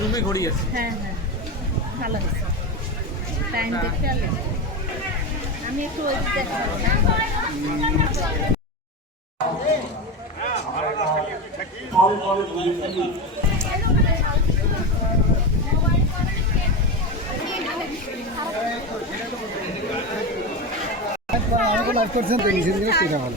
রুমে ঘড়িয়েছে হ্যাঁ হ্যাঁ ভালো হয়েছে টাইম হ্যাঁ। দেখতে আমি একটু করছেন তো নিজের জিনিস সেটা ভালো